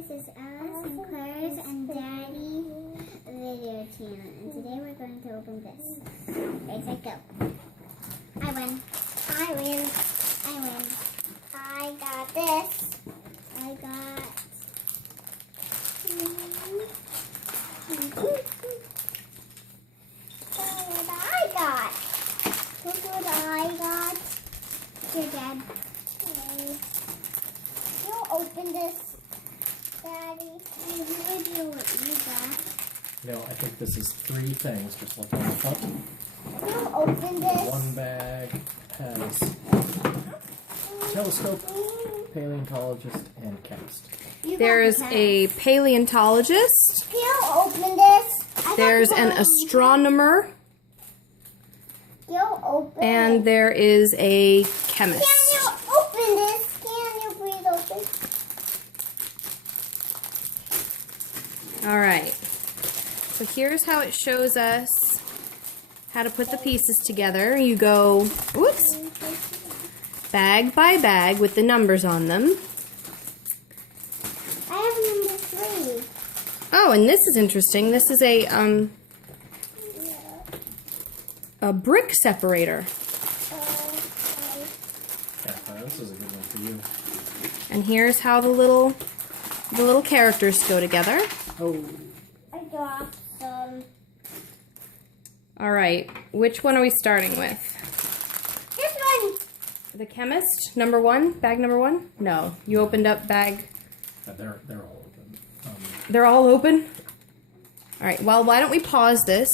This is Alice and Claire's and Daddy video channel, and today we're going to open this. Ready, set, go. I win. I win. I win. I got this. I got... Look what I got. Look what I got. Here, Dad. You'll open this, Daddy. I have no idea what you got. No, I think this is 3 things, just like on the front. You'll open this. One bag has telescope, paleontologist, and chemist. There's a paleontologist. You'll open this. There's an astronomer. You'll open And there is a chemist. Can you open this? Can you please open? Alright. So here's how it shows us how to put the pieces together. You go, whoops, bag by bag with the numbers on them. I have number 3. Oh, and this is interesting. This is a brick separator. Yeah, this is a good one for you. And here's how the little characters go together. Oh. I dropped some. All right, which one are we starting with? This one. The chemist, number 1, bag number 1? No, you opened up bag. They're all open. They're all open? All right, well, why don't we pause this?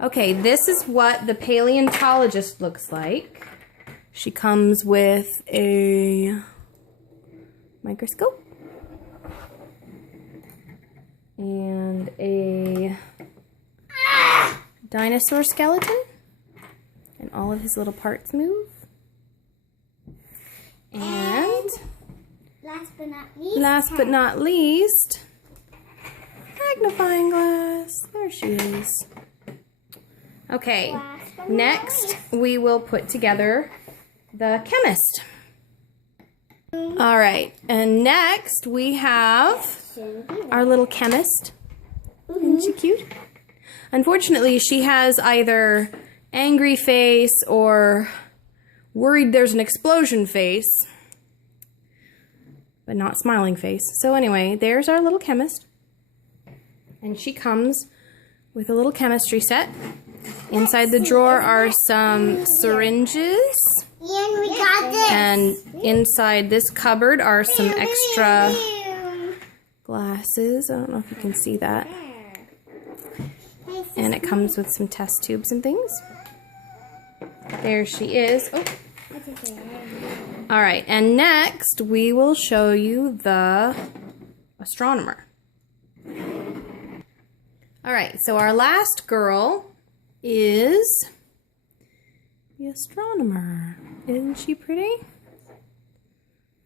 Okay, this is what the paleontologist looks like. She comes with a microscope and a dinosaur skeleton, and all of his little parts move. And last but not least, magnifying glass. There she is. Okay, next we will put together the chemist. All right, and next we have our little chemist. Isn't she cute? Unfortunately, she has either angry face or worried there's an explosion face, but not smiling face. So anyway, there's our little chemist. And she comes with a little chemistry set. Inside the drawer are some syringes. And we got this. And inside this cupboard are some extra glasses. I don't know if you can see that. And it comes with some test tubes and things. There she is. Oh. All right, and next we will show you the astronomer. All right, so our last girl is the astronomer. Isn't she pretty?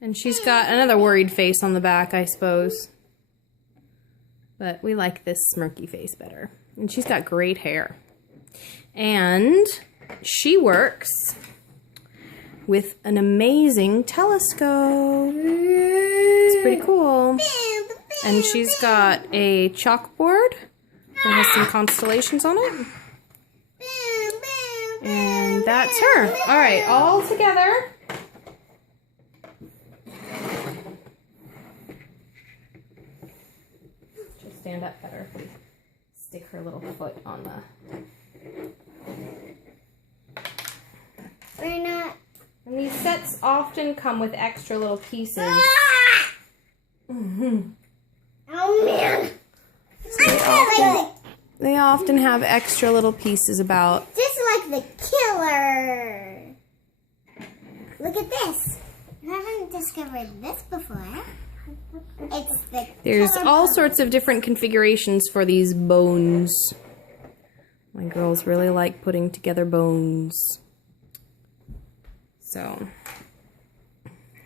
And she's got another worried face on the back, I suppose. But we like this smirky face better. And she's got great hair. And she works with an amazing telescope. It's pretty cool. And she's got a chalkboard that has some constellations on it. And that's her. All right, all together. She'll stand up better if we stick her little foot on the... We're not. And these sets often come with extra little pieces. Oh man! They often have extra little pieces about. Just like the killer. Look at this. I haven't discovered this before. It's the There's killer all bone. sorts of different configurations for these bones. My girls really like putting together bones. So,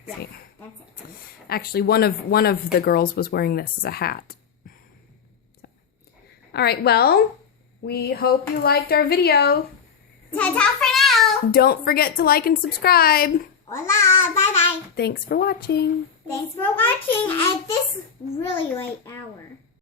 see. That's it. Actually, one of the girls was wearing this as a hat. So. All right, well, we hope you liked our video. Ta-ta for now. Don't forget to like and subscribe. Hola. Bye-bye. Thanks for watching. Thanks for watching.